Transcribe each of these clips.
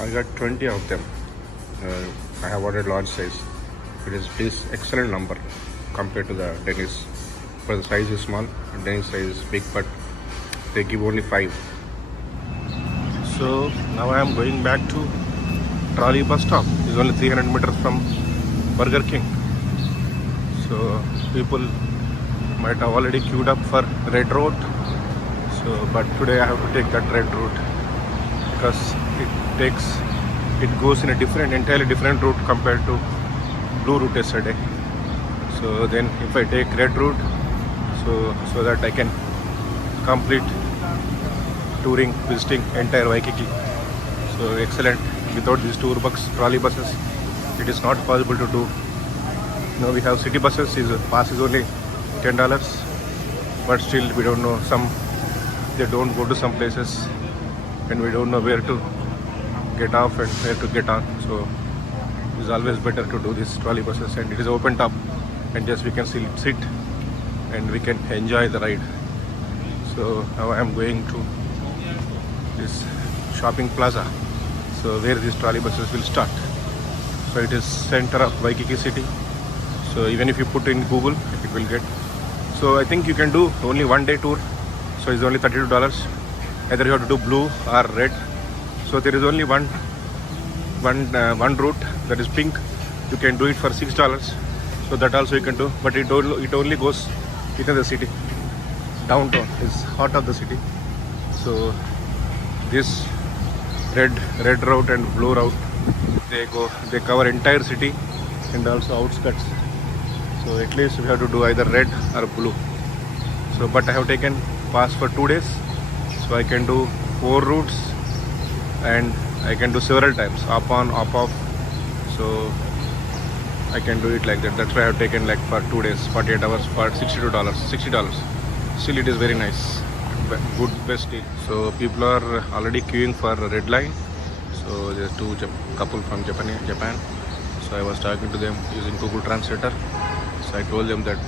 I got 20 of them. I have ordered large size. It is excellent number compared to the Dennis. For the size is small, Dennis size is big, but they give only 5. So now I am going back to Trolley bus stop. It's only 300 meters from Burger King. So people might have already queued up for red route. So, but today I have to take that red route because it goes in a entirely different route compared to blue route yesterday. So then if I take red route, so that I can complete touring, visiting entire Waikiki. So excellent. Without these trolley buses, it is not possible to do. Now we have city buses. Pass is only $10, but still we don't know. They don't go to some places, and we don't know where to get off and where to get on. So it's always better to do these trolley buses, and it is open top, and just we can sit and we can enjoy the ride. So now I am going to this shopping plaza, so where these trolley buses will start. So it is center of Waikiki city. So even if you put in Google, it will get. So I think you can do only one day tour. So it's only $32. Either you have to do blue or red. So there is only one route, that is pink. You can do it for $6. So that also you can do, but it only goes within the city. Downtown is heart of the city. So this red route and blue route, they cover entire city and also outskirts. So at least we have to do either red or blue. So but I have taken pass for 2 days, so I can do 4 routes and I can do several times, up on, up off. So I can do it like that. That's why I have taken like for 2 days, 48 hours for $60. Still it is very nice, good, best deal. So people are already queuing for red line. So there's two couple from Japan. So I was talking to them using Google Translator. So I told them that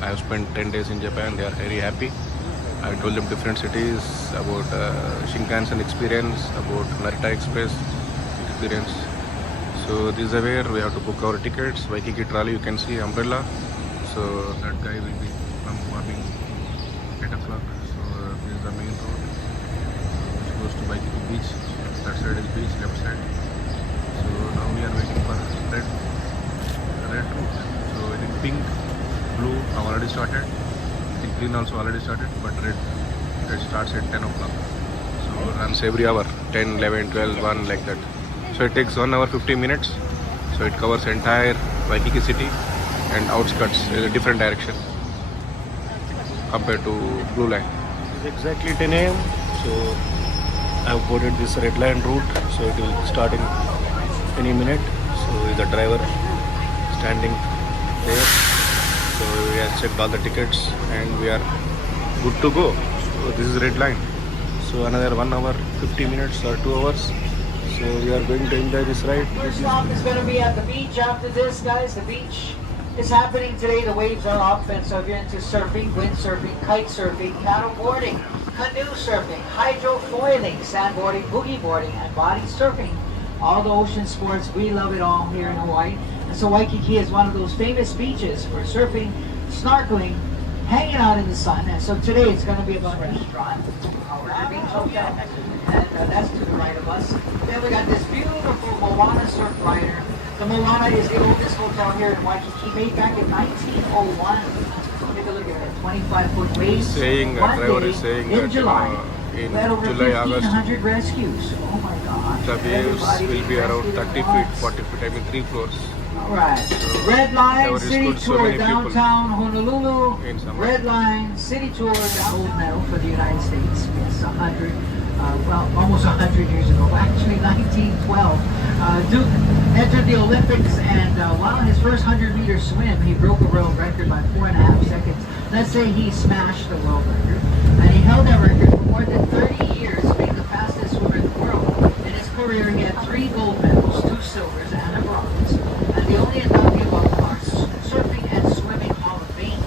I have spent 10 days in Japan. They are very happy. I told them different cities, about Shinkansen experience, about Narita Express experience. So this is where we have to book our tickets. Waikiki Trolley, you can see umbrella. So that guy will be from morning 8 o'clock. So this is the main road which goes to Waikiki beach. That side is beach, left side. So now we are waiting for red route. So I think pink, blue have already started. I think green also already started, but red it starts at 10 o'clock. So it runs every hour, 10, 11, 12, 1 like that. So it takes 1 hour 50 minutes. So it covers entire Waikiki city and outskirts in a different direction compared to blue line. It's exactly 10 a.m. So I have boarded this red line route. So it will start in any minute. So the driver standing there. So we have checked all the tickets and we are good to go. So this is red line. So another 1 hour 50 minutes or 2 hours. So we are going to enjoy this ride. First stop is going to be at the beach after this, guys. The beach is happening today. The waves are up, and so if you're into surfing, windsurfing, kite surfing, paddle boarding, canoe surfing, hydrofoiling, sandboarding, boogie boarding, and body surfing, all the ocean sports, we love it all here in Hawaii. And so Waikiki is one of those famous beaches for surfing, snorkeling, hanging out in the sun. And so today it's going to be about restaurant, our beach hotel, and that's to the right of us. Then we got this beautiful Moana surf rider. The Moana is the oldest hotel here in Waikiki, made back in 1901. Take a look at it, 25-foot waves. Driver is saying in that July. in We had over July, August, 1,500 rescues. Oh my God. the waves will be around 30 feet, 40 feet, I mean 3 floors. Alright. So Red Line never City escorted so Tour many people downtown Honolulu. in summer. Red Line City Tour gold medal for the United States. Yes, almost 100 years ago. Actually, 1912. Duke entered the Olympics, and while in his first 100-meter swim, he broke a world record by 4.5 seconds. Let's say he smashed the world record, and he held that record for more than 30 years, being the fastest swimmer in the world. In his career, he had 3 gold medals, 2 silvers, and a bronze. And the only inductee of our Surfing and Swimming Hall of Fame.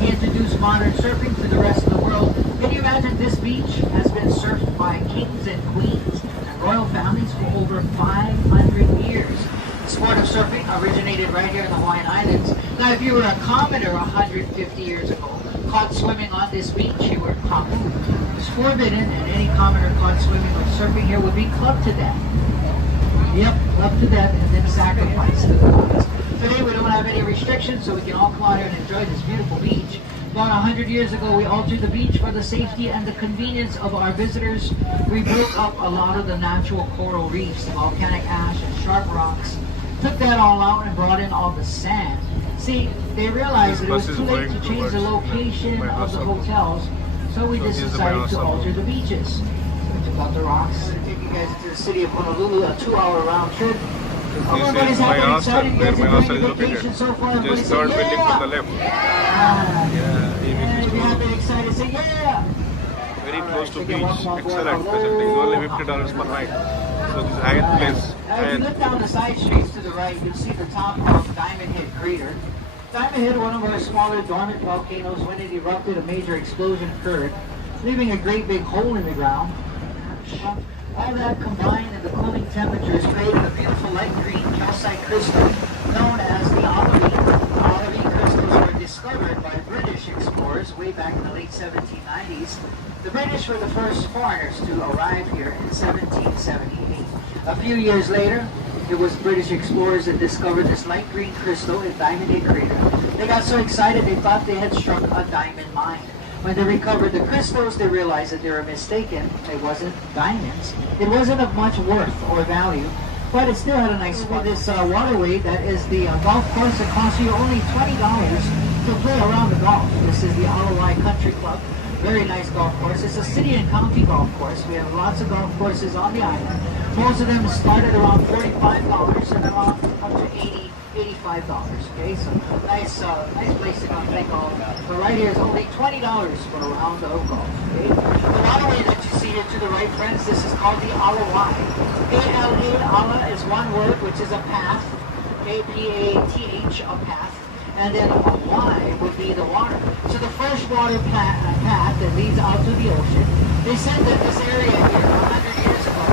He introduced modern surfing to the rest of the world. Can you imagine this beach has been surfed by kings and queens and royal families? surroundings for over 500 years. The sport of surfing originated right here in the Hawaiian Islands. Now, if you were a commoner 150 years ago, caught swimming on this beach, you were kapu. It's forbidden, and any commoner caught swimming or surfing here would be clubbed to death. Yep, clubbed to death and then sacrificed to the gods. Today we don't have any restrictions, so we can all come out here and enjoy this beautiful beach. About 100 years ago, we altered the beach for the safety and the convenience of our visitors. We broke up a lot of the natural coral reefs, the volcanic ash and sharp rocks. Took that all out and brought in all the sand. See, they realized that it was too late to change the location of the hotels, so we just decided to alter the beaches. So we took out the rocks. I'm going to take you guys to the city of Honolulu, a 2-hour round trip. This is my hostel, where my hostel is located. So far, Just third building from the left. And if you have been excited, say yeah! Very close to beach. Excellent facilities. Only $50 per night. So this is high place. If you look down the side streets to the right, you'll see the top of Diamond Head Crater. Diamond Head, one of our smaller dormant volcanoes, when it erupted, a major explosion occurred, leaving a great big hole in the ground. All that combined and the cooling temperatures created a beautiful light green calcite crystal known as the olivine. Olivine crystals were discovered by British explorers way back in the late 1790s. The British were the first foreigners to arrive here in 1778. A few years later, it was British explorers that discovered this light green crystal in Diamond Head Crater. They got so excited they thought they had struck a diamond mine. When they recovered the crystals, they realized that they were mistaken. It wasn't diamonds. It wasn't of much worth or value, but it still had a nice spot. This waterway, that is the golf course that costs you only $20 to play around the golf. This is the Alawai Country Club. Very nice golf course. It's a city and county golf course. We have lots of golf courses on the island. Most of them started around $45 and around up to $85. Okay, so nice place to come play golf. But right here is only $20 for a round of golf. Okay, the waterway that you see here to the right, friends, this is called the Alawai. A-L-A, Ala is one word, which is a path. A-P-A-T-H, a path. And then a Y would be the water. So the freshwater path that leads out to the ocean, they said that this area here 100 years ago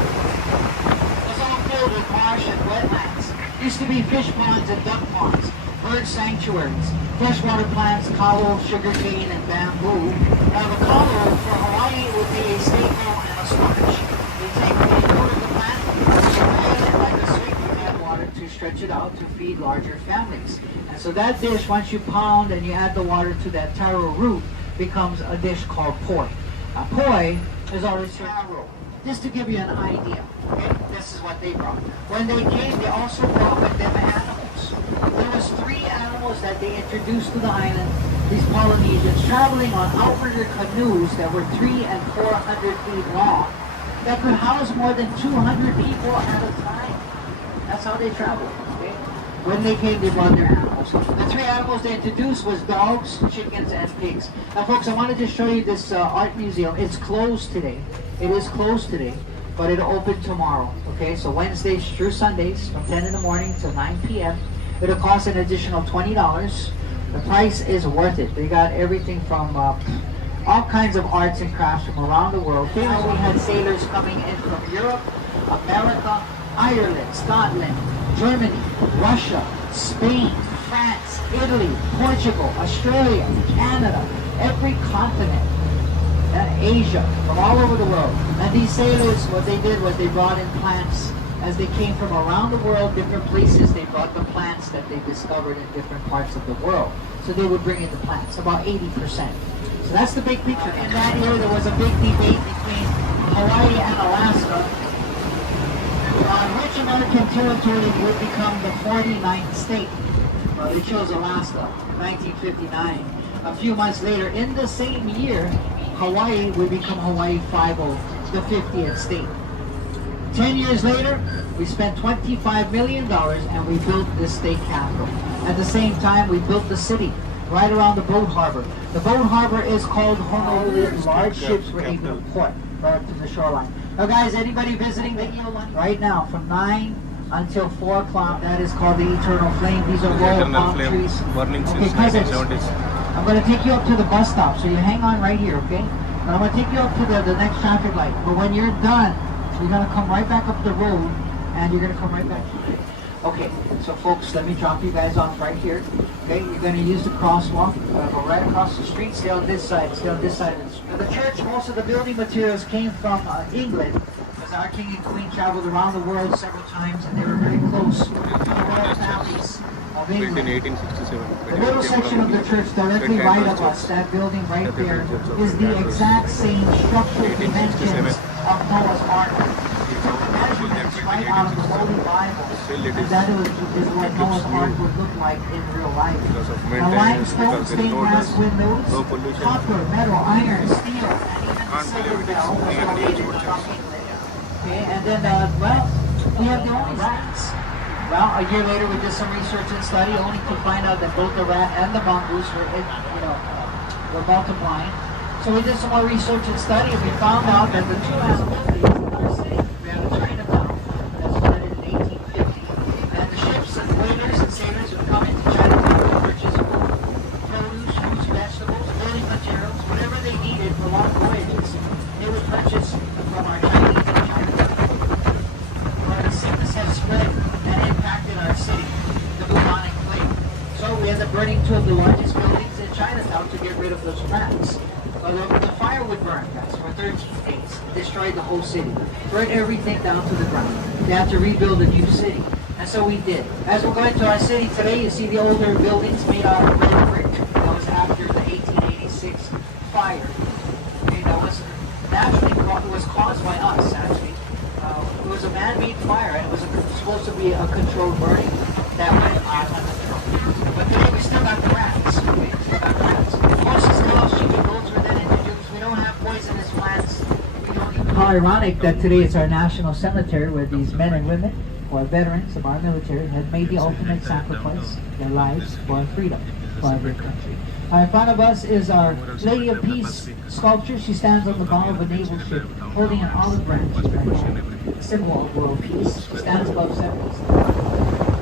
was all filled with marsh and wetlands. Used to be fish ponds and duck ponds, bird sanctuaries, freshwater plants, kalo, sugarcane, and bamboo. Now the kalo for Hawaii would be a staple and a starch. They take the root of the plant, and like a sweet, you add water to stretch it out to feed larger families. And so that dish, once you pound and you add the water to that taro root, becomes a dish called poi. Poi is always taro. Just to give you an idea, okay? This is what they brought. When they came, they also brought with them animals. There was 3 animals that they introduced to the island, these Polynesians, traveling on outrigger canoes that were 300 and 400 feet long, that could house more than 200 people at a time. That's how they traveled, okay? When they came, they brought their animals. The 3 animals they introduced was dogs, chickens, and pigs. Now, folks, I wanted to show you this art museum. It's closed today. It is closed today, but it'll open tomorrow. Okay, so Wednesdays through Sundays from 10 in the morning to 9 p.m. It'll cost an additional $20. The price is worth it. They got everything from all kinds of arts and crafts from around the world. Here we had sailors coming in from Europe, America, Ireland, Scotland, Germany, Russia, Spain, France, Italy, Portugal, Australia, Canada, every continent, and Asia, from all over the world. And these sailors, what they did was they brought in plants. As they came from around the world, different places, they brought the plants that they discovered in different parts of the world. So they would bring in the plants, about 80%. So that's the big picture. In that year, there was a big debate between Hawaii and Alaska on which American territory would become the 49th state. Well, they chose Alaska, 1959. A few months later, in the same year, Hawaii would become Hawaii 5-0, the 50th state. 10 years later, we spent $25 million and we built this state capital. At the same time, we built the city right around the boat harbor. The boat harbor is called Honolulu. Large ships were able to port right to the shoreline. Now guys, anybody visiting the island right now from 9 until 4 o'clock, that is called the Eternal Flame. These are royal palm trees. Burning Okay, since cousins, 1970s. I'm going to take you up to the bus stop, so you hang on right here, okay? And I'm going to take you up to the next traffic light. But when you're done So you're gonna come right back up the road, and you're gonna come right back. Okay, so folks, let me drop you guys off right here. Okay, you're gonna use the crosswalk, go right across the street, stay on this side, stay on this side of the street. The church, most of the building materials came from England, because our king and queen traveled around the world several times, and they were very close to the royal families of Built in England. 1867. The little section of the church directly right of us, that building right there, is the exact same structural dimensions of Noah's Ark. Measurements right out of the Holy Bible, and that is what Noah's Ark would look like in real life. Because of Now, maintenance, limestone, because there is stained no glass dust, windows, no pollution. copper, metal, iron, steel, and even the Can't silver believe it. bell was It's located near from England. Okay, and then, well, we have the only rats. Well, a year later, we did some research and study, only to find out that both the rat and the mongoose were multiplying. So we did some more research and study, and we found out that the two animals in our city, we have a Chinatown that started in 1850, and the ships and whalers and sailors would come into Chinatown to purchase food, produce, fruits, vegetables, building materials, whatever they needed for long voyages. They would purchase from our Chinese in Chinatown. Where the sickness has spread and impacted our city, the bubonic plague. So we ended up burning two of the largest buildings in Chinatown to get rid of those rats. The fire would burn, guys, for 13 days. Destroyed the whole city. Burned everything down to the ground. They had to rebuild a new city. And so we did. As we're going to our city today, you see the older buildings made out of red brick. That was after the 1886 fire. Okay, that was naturally it was caused by us, actually. It was a man-made fire, and it was supposed to be a controlled burning that went on the truck. But today we still got the rats. We still got the rats. Horses, cows, sheep, and goats were then introduced. We don't have poisonous plants. We don't even. How ironic that today it's our national cemetery where these men and women, or veterans of our military, have made the ultimate sacrifice, their lives for our freedom, for our great country. In front of us is our Lady of Peace sculpture. She stands on the bow of a naval ship holding an olive branch, a symbol of world peace. She stands above 70.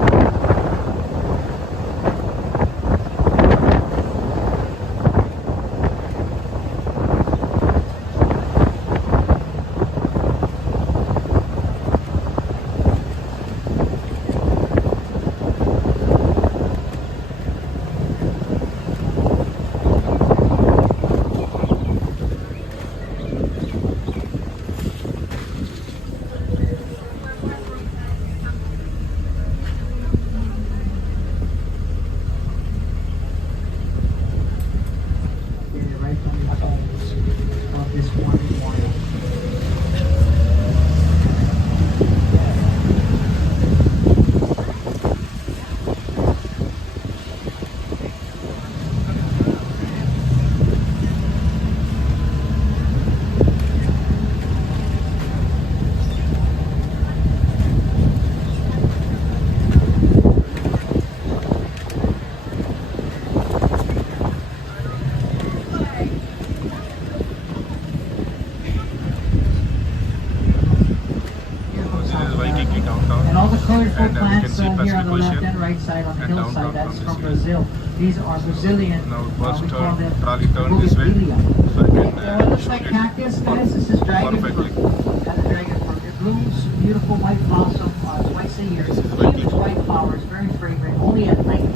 Waikiki downtown. And all the colorful And, we plants can see here on the left Pacific and right side on the and hillside, downtown that's from from this Brazil. These are Brazilian, Now we first call them trolley turn this way, bougainvillea. so I Okay, can and what looks like shoot it cactus, guys, this is dragon fruit. perfectly. That's dragon fruit. It blooms beautiful white blossom twice a year. This is Huge Waikiki. white flowers, very fragrant, only at night.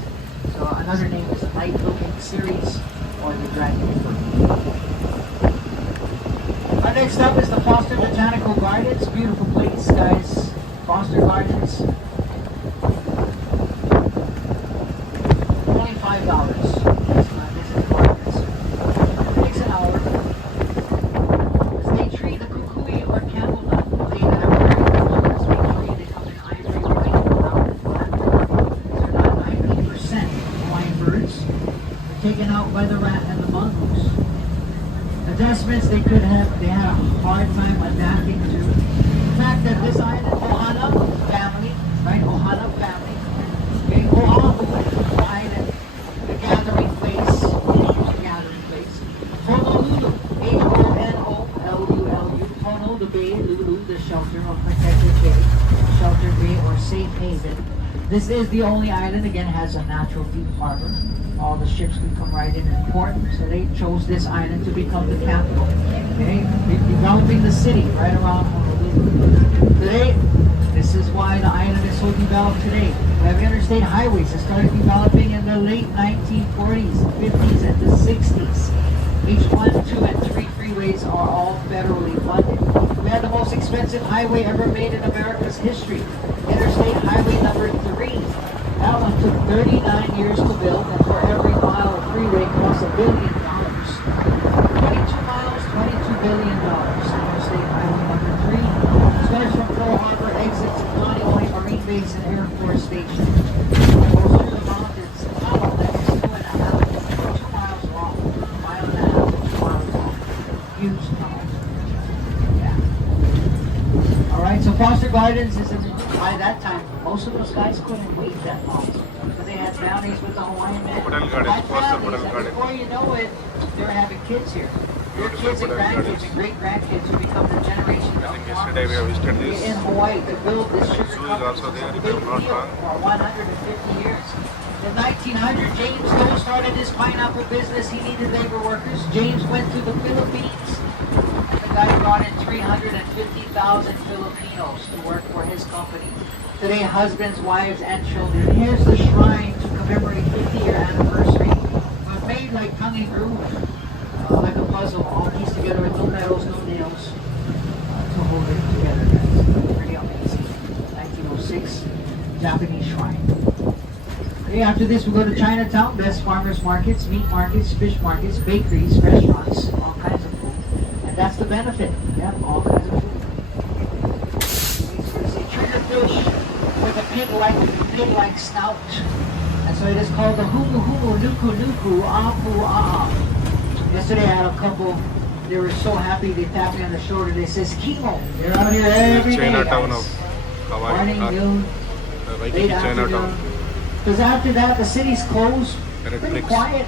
So another name is the night looking ceres or the dragon fruit. Next up is the Foster Botanical Gardens. Beautiful place, guys. Foster Gardens. Only $5. Visit the gardens. It takes an hour. State tree, the kukui or candlenut. They that are very common. The sweet tree, they come in ivory, white, brown, and black. These are not 90% Hawaiian birds. They're taken out by the rat and the mongoose. Adjustments they had a hard time adapting to. The fact that this island, Ohana family, right? Ohana family. Okay, Oahu island, the gathering place. Honolulu, Honolulu. Hono, the bay, Lulu, the shelter or protected bay, shelter bay or safe haven. This is the only island, again, has a natural deep harbor. All the ships can come right in and port, so they chose this island to become the capital. Okay, developing the city right around Honolulu. Today, this is why the island is so developed today. We have interstate highways that started developing in the late 1940s, 50s, and the 60s. Each 1, 2, and 3 freeways are all federally funded. We had the most expensive highway ever made in America's history, Interstate Highway number 3. That one took 39 years to build, and for every mile of freeway costs $1 billion. 22 miles, $22 billion. Interstate Highway number 3 starts from Pearl Harbor, exits Kaneohe Marine Base and Air Force Station. Goes through the mountains, a tunnel that is 2.5 miles long, a mile and a half, 2 miles long. Huge tunnel. Yeah. All right, so Foster Gardens is by that time, most of those guys couldn't wait that long. But they had families with the Hawaiian men. Had families, and before you know it, they were having kids here. Their kids and grandkids and great-grandkids will become the generation of Yesterday we have visited this. in Hawaii to build this sugar Zoo is company. also there, It's a if big I'm not deal wrong. for 150 years. In 1900, James Doe started his pineapple business. He needed labor workers. James went to the Philippines. The guy brought in 350,000 Filipinos to work for his company. Today, husbands, wives, and children. Here's the shrine to commemorate 50-year anniversary. But made like tongue and groove, like a puzzle, all pieced together with no metals, no nails, to hold it together. That's pretty amazing. 1906 Japanese shrine. Okay, after this, we go to Chinatown. Best farmers markets, meat markets, fish markets, bakeries, restaurants, all kinds of food. And that's the benefit. Yeah, all kinds of food. It's a triggerfish with a pig-like snout. And so it is called the humu humu nuku nuku apu a'a. Yesterday I had a couple, they were so happy, they tapped me on the shoulder, they says, Kimo, they're out here every day, Chinatown guys. of Hawaii. Morning, noon, Waikiki late Chinatown. afternoon. Because after that, the city's closed, And it pretty breaks. quiet.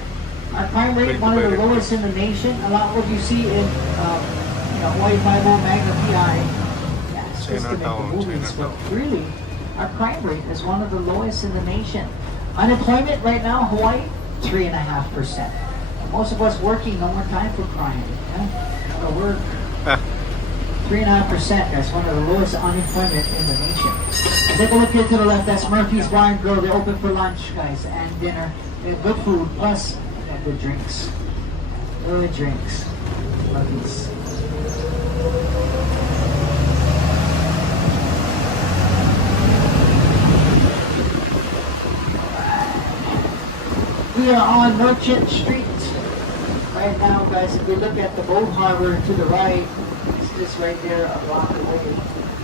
Our crime rate, Built one of by the Red lowest in the nation. A lot what you see in, Hawaii 5 Magna PI. Yeah, it's just to make the Chinatown, movies, but Chinatown. really, our crime rate is one of the lowest in the nation. Unemployment right now, Hawaii, 3.5%. Most of us working, no more time for crime. Yeah? Gotta work. 3.5%. That's one of the lowest unemployment in the nation. Take a look here to the left. That's Murphy's Bar and Grill. They're open for lunch, guys, and dinner. They have good food, plus good drinks. Good drinks. Murphy's. We are on Merchant Street right now, guys. If we look at the boat harbor to the right, it's this right there, a block away.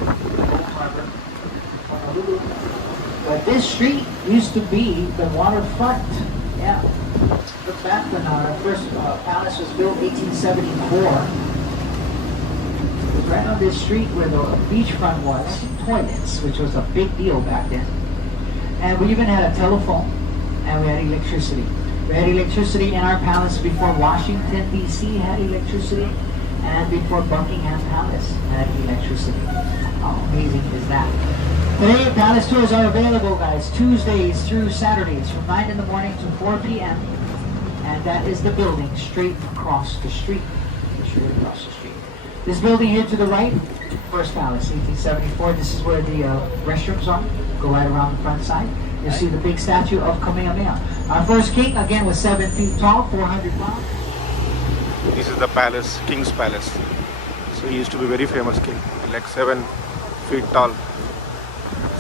Boat harbor, Honolulu. But this street used to be the waterfront. Yeah. Look back when our first palace was built, 1874. It was right on this street where the beachfront was, toilets, which was a big deal back then. And we even had a telephone. And we had electricity. We had electricity in our palace before Washington, D.C. had electricity, and before Buckingham Palace had electricity. How amazing is that? Today, palace tours are available, guys, Tuesdays through Saturdays from 9 in the morning to 4 p.m. And that is the building straight across the street. Straight across the street. This building here to the right, first palace, 1874. This is where the restrooms are. Go right around the front side. You'll see the big statue of Kamehameha. Our first king, again, was 7 feet tall, 400 pounds. This is the palace, King's Palace. So he used to be very famous king, like 7 feet tall.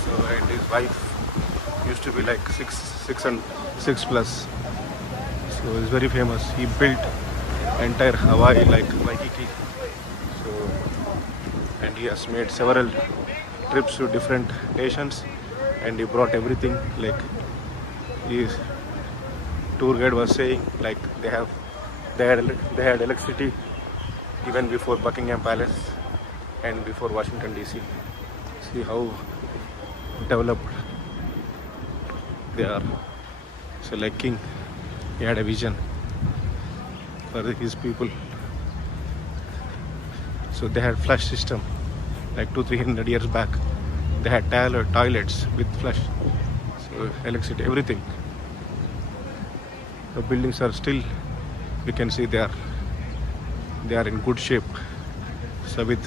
So and his wife used to be like 6 plus. So he's very famous. He built entire Hawaii like Waikiki. So and he has made several trips to different nations. And he brought everything, like his tour guide was saying, like they had electricity even before Buckingham Palace and before Washington DC. See how developed they are. So like king, he had a vision for his people. So they had flush system like 200-300 years back. They had toilets with flush, so electricity, everything. The buildings are still, we can see they are in good shape. So with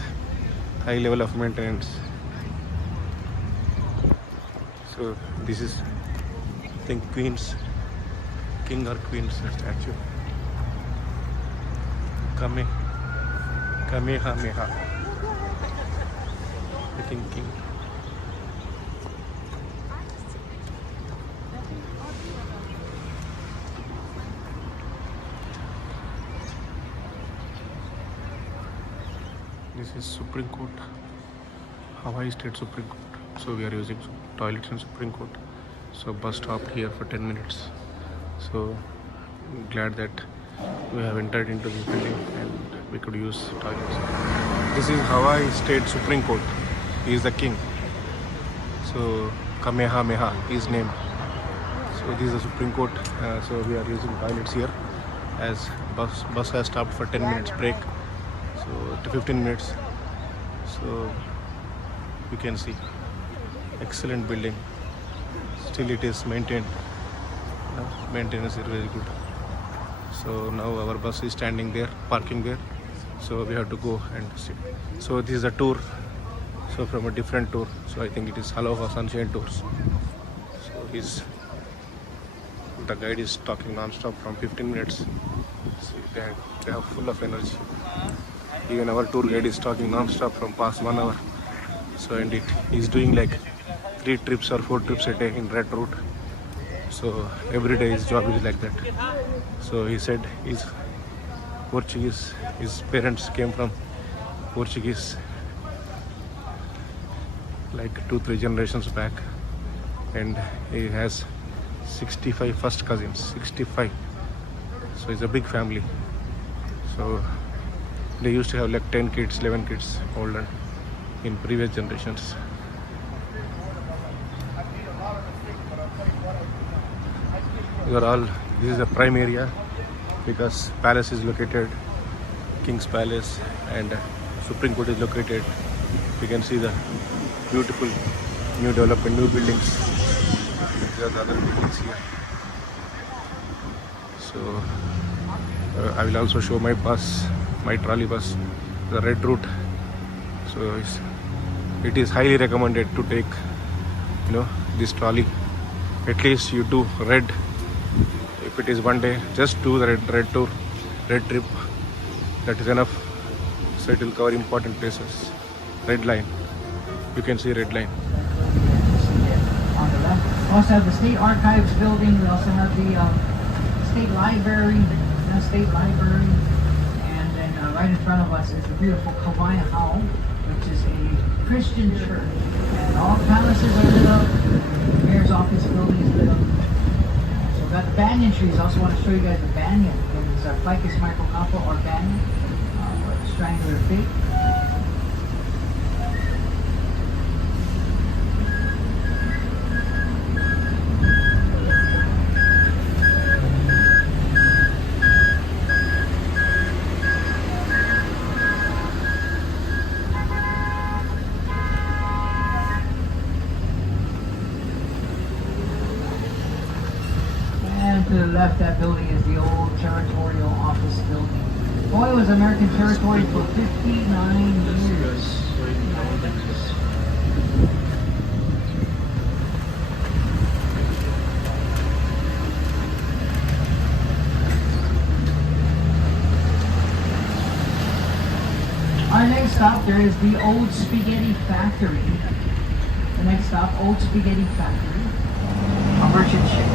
high level of maintenance. So this is, I think, king or queen's statue. Kamehameha. I think king. This is Supreme Court, Hawaii State Supreme Court. So we are using toilets in Supreme Court. So bus stopped here for 10 minutes. So glad that we have entered into this building and we could use toilets. This is Hawaii State Supreme Court. He is the king. So Kamehameha, his name. So this is the Supreme Court. So we are using toilets here as bus has stopped for 10 minutes break. So to 15 minutes. So you can see excellent building. Still it is maintained. Maintenance is very good. So now our bus is standing there, parking there. So we have to go and see. So this is a tour. So from a different tour. So I think it is Aloha Sunshine Tours. So the guide is talking non-stop from 15 minutes. See, they are full of energy. Even our tour guide is talking non-stop from past 1 hour. So and he's doing like 3 trips or 4 trips a day in red route. So every day his job is like that. So he said he's Portuguese. His parents came from Portuguese like 2-3 generations back, and he has 65 first cousins. 65. So it's a big family. So they used to have like 10 kids, 11 kids older in previous generations. This is a prime area because palace is located, King's Palace, and Supreme Court is located. You can see the beautiful new development, new buildings. These are the other buildings here. So I will also show my bus, my trolley bus, the red route. So it is highly recommended to take, this trolley. At least you do red. If it is one day, just do the red tour, red trip. That is enough. So it will cover important places. Red line. You can see red line. On the left. We also have the State Archives building. We also have the State Library. And then right in front of us is the beautiful Kauai Hall, which is a Christian church. And all palaces are lit up. The mayor's office building is lit up. So we've got the banyan trees. I also want to show you guys the banyan. It's a Ficus microcampo or banyan, triangular fig. To the left, that building is the old territorial office building. Hawaii was American territory for 59 years. Our next stop, there is the Old Spaghetti Factory. The next stop, Old Spaghetti Factory, a merchant ship.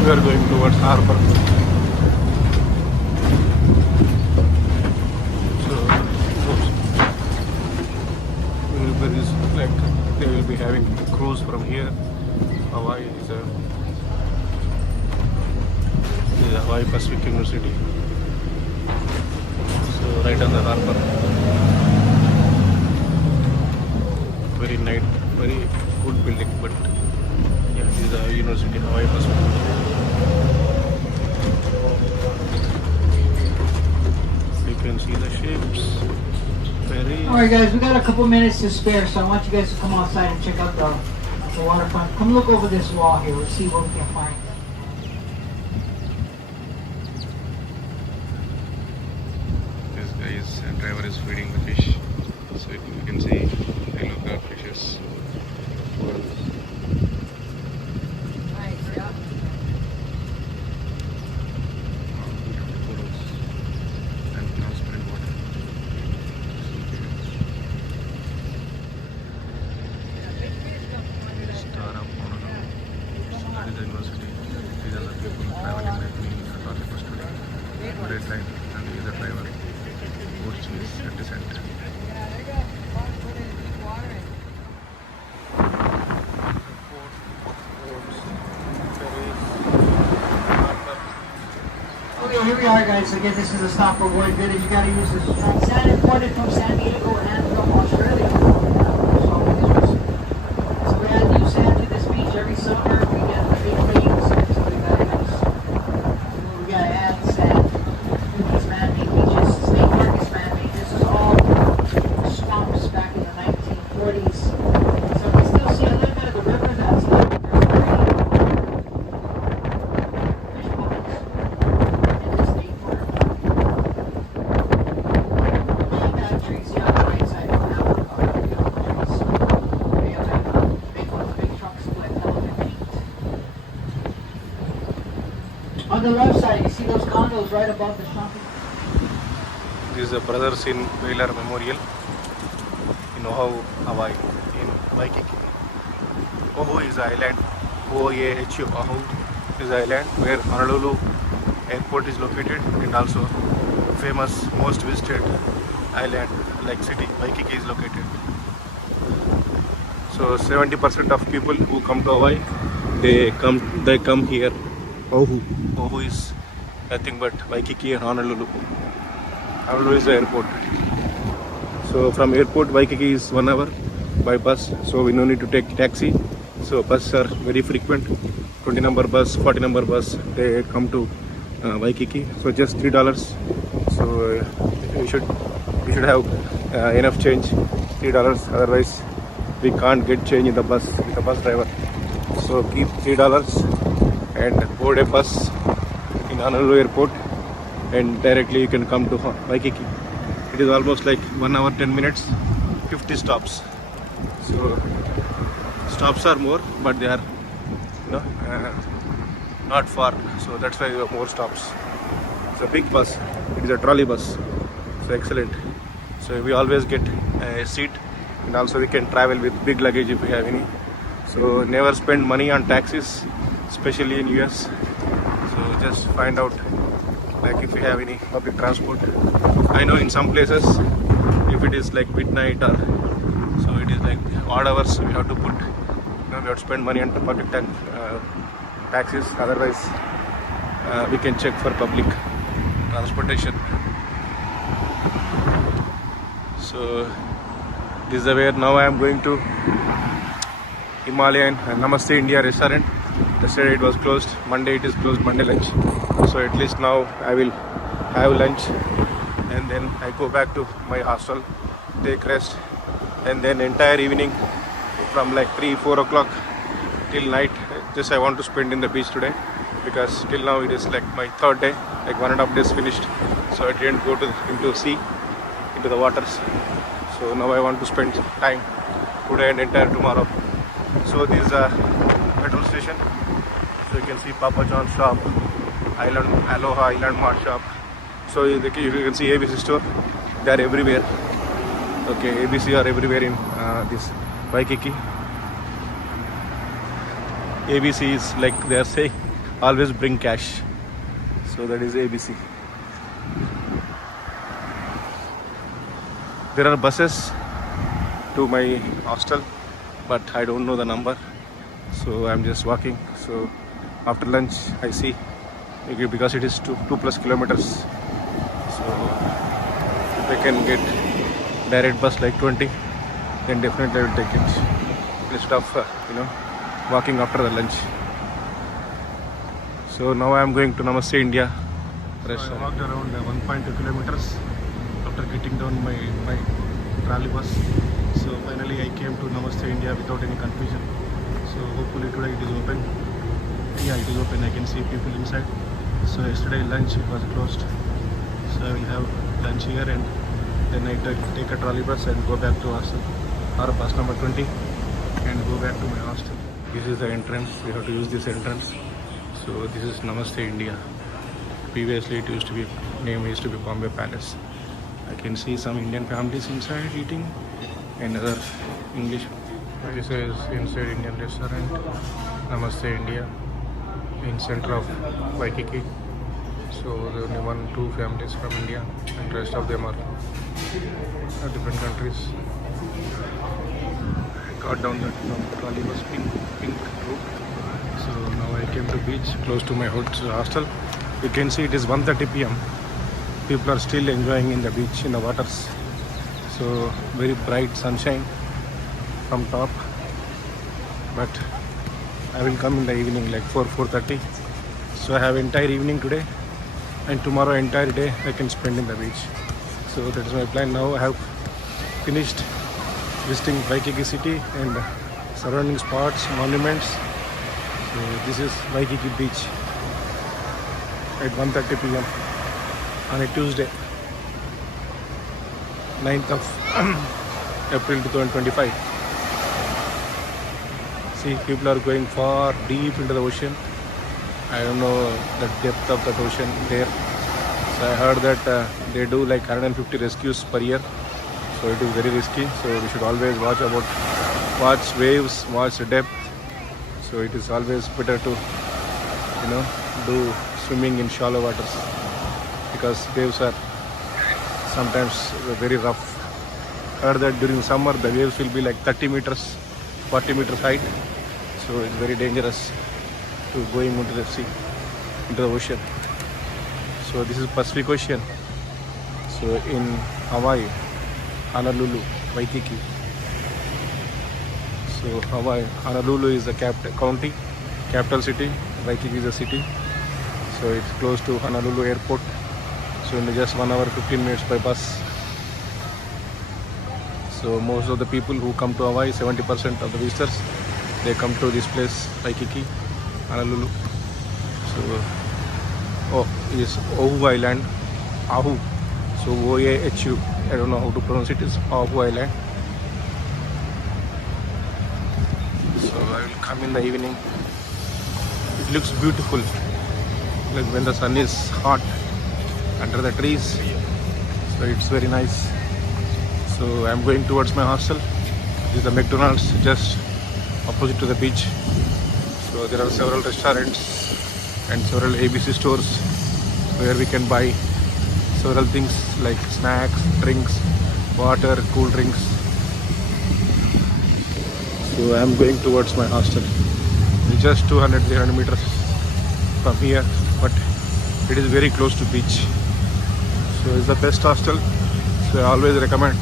We are going towards harbor. So there is like they will be having a cruise from here. Hawaii is a Hawaii Pacific University. So right on the harbor. Very nice, very good building, but yeah, this is a university, Hawaii Pacific. You can see the ships. Alright guys, we got a couple minutes to spare, so I want you guys to come outside and check out the waterfront. Come look over this wall here, let's see what we can find. This guy's driver is feeding the fish. So you can see yellow crab fishes. And transparent water. Star of Honolulu. That is the university. These are the people traveling with me in the trolley bus today. Red line, and he is the driver. Portuguese descent. Okay, here we are guys. Again, this is a stop for Void Village. You gotta use this sand imported from San Diego and from Australia. So we add new sand to this beach every summer. We get the big rains, so we gotta add sand to these man-made beaches. State Park is man-made. This is all swamps back in the 1940s. So we still see a little bit of the river. That's like there's fish ponds in this state park. Paint factories here on the right side don't have trees. They have like big ones, big trucks with elephant paint. On the left side, you see those condos right above the shopping. This is the Brothers in Whaler Memorial in Oahu, Hawaii, in Waikiki. Oahu is the island. Oahu, Oahu is the island where Honolulu airport is located, and also famous most visited island like city Waikiki is located. So 70% of people who come to Hawaii, they come here. Oahu is nothing but Waikiki and Honolulu. Honolulu is the airport. So from airport, Waikiki is 1 hour by bus. So we no need to take taxi. So buses are very frequent. 20 number bus, 40 number bus, they come to Waikiki. So just $3. So we should have enough change, $3. Otherwise, we can't get change in the bus with the bus driver. So keep $3 and board a bus in Honolulu airport, and directly you can come to Waikiki. It is almost like 1 hour 10 minutes, 50 stops. So stops are more, but they are not far. So that's why we have more stops. It's a big bus. It is a trolley bus. So excellent. So we always get a seat, and also we can travel with big luggage if we have any. So never spend money on taxis, especially in US. So just find out like if you have any public transport. I know in some places if it is like midnight or so it is like odd hours, we have to put we have to spend money on the public taxis. Otherwise we can check for public transportation. So this is the way. Now I am going to Himalayan Namaste India restaurant. Yesterday it was closed. Monday it is closed, Monday lunch. So at least now I will have lunch, and then I go back to my hostel, take rest, and then entire evening from like 3-4 o'clock till night just I want to spend in the beach today, because till now it is like my third day, like 1.5 days finished. So I didn't go into the waters. So now I want to spend time today and entire tomorrow. So this is a petrol station. So you can see Papa John's shop, Aloha Island Mart shop. So you can see ABC store. They are everywhere. Okay, ABC are everywhere in this Waikiki. ABC is like they are saying, always bring cash. So that is ABC. There are buses to my hostel, but I don't know the number. So I'm just walking. So after lunch I see, because it is 2+ kilometers. So if I can get direct bus like 20, then definitely I will take it instead of walking after the lunch. So now I am going to Namaste India restaurant. So I walked around 1.2 kilometers after getting down my trolley bus. So finally I came to Namaste India without any confusion. So hopefully today it is open. Yeah, it is open. I can see people inside. So yesterday lunch it was closed. So I will have lunch here and then I take a trolley bus and go back to hostel or bus number 20 and go back to my hostel. This is the entrance. We have to use this entrance. So this is Namaste India. Previously it used to be Bombay Palace. I can see some Indian families inside eating and other English. This is inside Indian restaurant Namaste India in center of Waikiki. So there are only 1-2 families from India and rest of them are different countries. I got down the trolley bus pink route. So now I came to beach close to my hostel. You can see it is 1:30 p.m. People are still enjoying in the beach, in the waters. So very bright sunshine from top. But I will come in the evening like 4:30. So I have entire evening today and tomorrow entire day I can spend in the beach. So that is my plan now. I have finished visiting Waikiki city and surrounding spots, monuments. So this is Waikiki beach at 1:30 p.m. on a Tuesday, 9th of April 2025. See, people are going far deep into the ocean. I don't know the depth of that ocean there. So I heard that they do like 150 rescues per year. So it is very risky. So we should always watch waves, watch the depth. So it is always better to, do swimming in shallow waters because waves are sometimes very rough. Heard that during summer the waves will be like 30 meters, 40 meters height. So it's very dangerous to going into the sea, into the ocean. So this is Pacific Ocean. So in Hawaii, Honolulu, Waikiki. So Hawaii, Honolulu is the capital city. Waikiki is a city. So it's close to Honolulu airport. So in just 1 hour 15 minutes by bus. So most of the people who come to Hawaii, 70% of the visitors, they come to this place, Waikiki, Honolulu. So is Oahu Island, Ahu. So O-A-H-U. I don't know how to pronounce it. It's Oahu Island. So I will come in the evening. It looks beautiful. Like when the sun is hot under the trees. So it's very nice. So I'm going towards my hostel. This is the McDonald's just opposite to the beach. So there are several restaurants and several ABC stores where we can buy several things like snacks, drinks, water, cool drinks. So I'm going towards my hostel. It's just 200-300 meters from here, but it is very close to beach. So it's the best hostel. So I always recommend.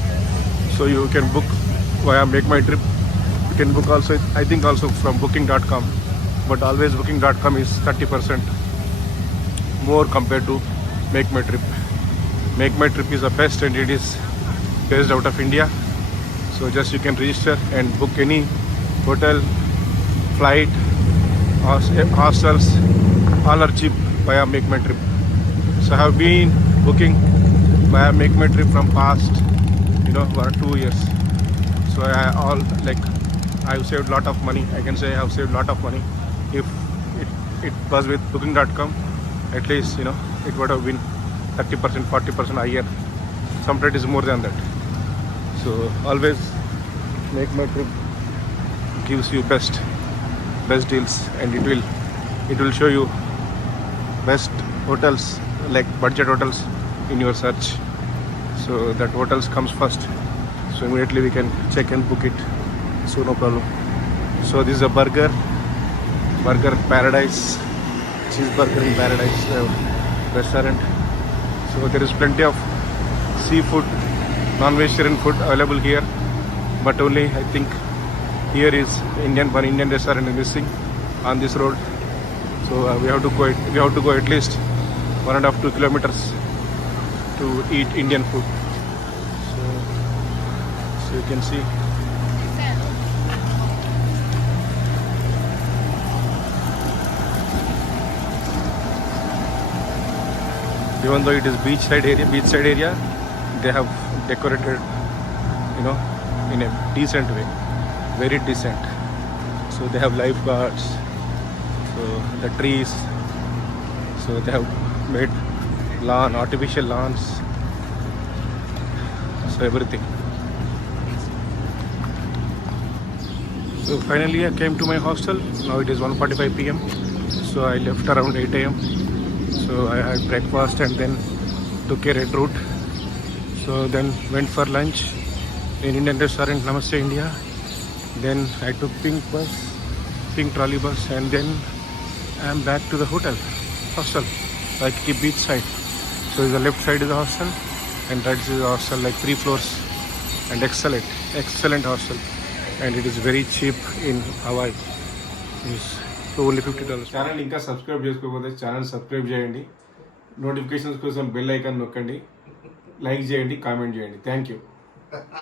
So you can book via Make My Trip. You can book also, I think also from booking.com. But always booking.com is 30% more compared to Make My Trip. Make My Trip is the best and it is based out of India. So just you can register and book any hotel, flight, hostels, all are cheap via Make My Trip. So I have been booking via Make My Trip from past, 1 or 2 years. So I've saved a lot of money. I can say I have saved a lot of money. If it was with booking.com, at least, it would have been 30%, 40% higher. Sometimes it is more than that. So always Make My Trip gives you best deals, and it will show you best hotels, like budget hotels in your search. So that hotels comes first. So immediately we can check and book it. So no problem. So this is a burger paradise, cheeseburger in paradise restaurant. So there is plenty of seafood, non-vegetarian food available here, but only I think here is one Indian restaurant is missing on this road. So we have to go at least 1.5-2 kilometers to eat Indian food. So you can see. Even though it is beachside area, they have decorated, in a decent way, very decent. So they have lifeguards, so the trees, so they have made artificial lawns, so everything. So finally I came to my hostel. Now it is 1:45 p.m. So I left around 8 a.m. So I had breakfast and then took a red route. So then went for lunch in Indian restaurant Namaste India. Then I took pink trolley bus, and then I am back to the hostel, Waikiki beach side. So the left side is the hostel and right side is the hostel, like 3 floors, and excellent hostel, and it is very cheap in Hawaii. It's only $50. Channel ఇంకా subscribe చేసుకోకపోతే channel subscribe చేయండి, notifications కోసం bell icon నొక్కండి, like చేయండి, comment చేయండి. Thank you.